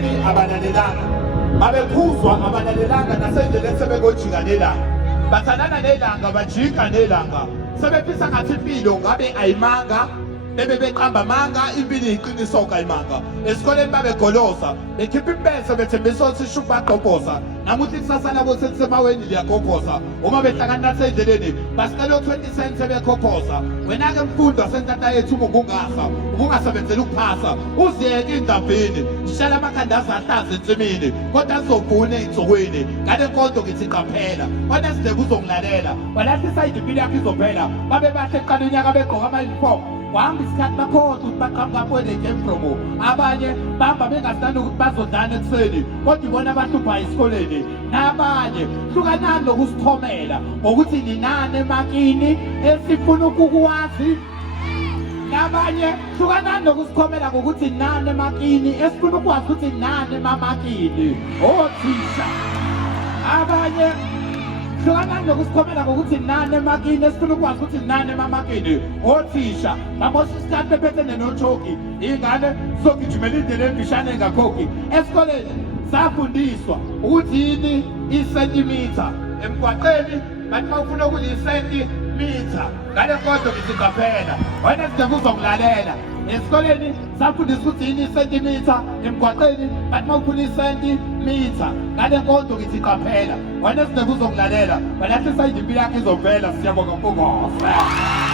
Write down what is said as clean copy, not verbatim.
esikoleni abalalelanga, babephuzwa abalalelanga nasendleleni sebekojika nelanga, bathandana nelanga bajika nelanga, sebephisa ngathi impilo ngabe ayimanga, bebeqamba amanga, impilo iyiqiniso kayimanga. Esikoleni babegolosa, bekhipha impese bethembisa ukuthi ishuku bagqobhoza, namuthi ikusasa labo selisemaweni liyagobhoza. Uma behlangana nasendleleni basicela 20 cents sebekhophoza. Wena-ke mfundo sentata yethu uma ubungasebenzeli ukuphasa, uziyeke indabeni, shala amakhandazi ahlaza ensimini, kodwa azovuna ey'nsukwini. Ngale nkonto ngithi qaphela, onesidebe uzongilalela, walahlisa impilo yakho izophela. Babe bahle kuqala unyaka begqoka ama-uniform, wahamba isikhathi bakhohlwa ukuthi baqhamuka where they came from. Abanye bahamba bengasithandi ukuthi bazodlana ekuseni, kodwa ibona abahluphayo esikoleni. Nabanye hlukanani nokusithomela ngokuthi ninani emakini esifuna ukukwazi. Nabanye hlukanani nokusikhomela ngokuthi nani emakini esifuna ukwazi ukuthi nani emamakini. Othisha abanye hlukanani nokusikhomela ngokuthi nani emakini esifuna ukwazi ukuthi nani emamakini. Othisha bamosha isikhathi bephethe nenojoki, ingane zogijimela indlela emfishane engakhokhi. Esikoleni safundiswa ukuthi yini isentimitha emgwaqeni, bathi uma ufuna ukuthi isentimitha ngale nkonzo ngithi qaphela, wena sidinga uzongulalela. Esikoleni safundiswa ukuthi yini isentimitha emgwaqeni, bathi uma ufuna isentimitha ngale nkonzo ngithi qaphela, wena sidinga uzongulalela. Walahlisa impilo yakho izovela. Siyabonga mfungose.